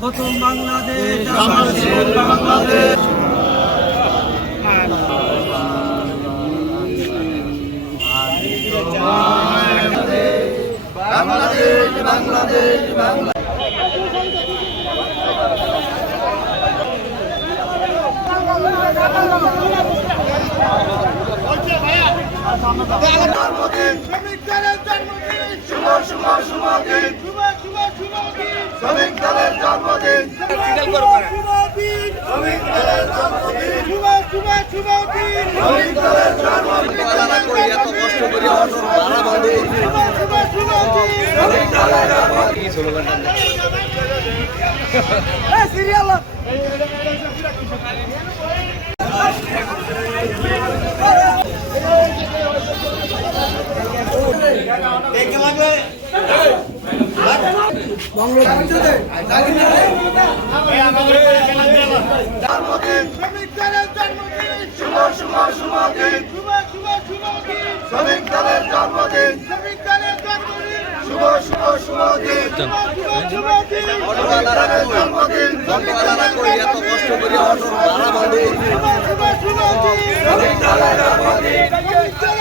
প্রথম বাংলাদেশ বাংলাদেশ বাংলাদেশ বাংলাদেশ শ্রমিক দলের জন্মদিন শুভ শুভ শুভ দিন শুভ শুভ শুভ দিন শ্রমিক দলের জন্মদিন শ্রমিক দলের জন্মদিন শুভ শুভ শুভ দিন শ্রমিক দলের জন্মদিন এত কষ্ট করে শুভ শুভ শুভ দিন শ্রমিক দলের জন্মদিন সিরিয়াল দেখে লাগবে শ্রমিক দলের জন্মদিন শুভ শুভ শুভ দিন শুভ শুভ শুভ দিন শ্রমিক দলের জন্মদিন শ্রমিক দলের জন্মদিন শুভ শুভ শুভ দিন শুভ দিন জন্মদিন এত কষ্ট করে শুভ শুভ শুভ দিন শ্রমিক দলের জন্মদিন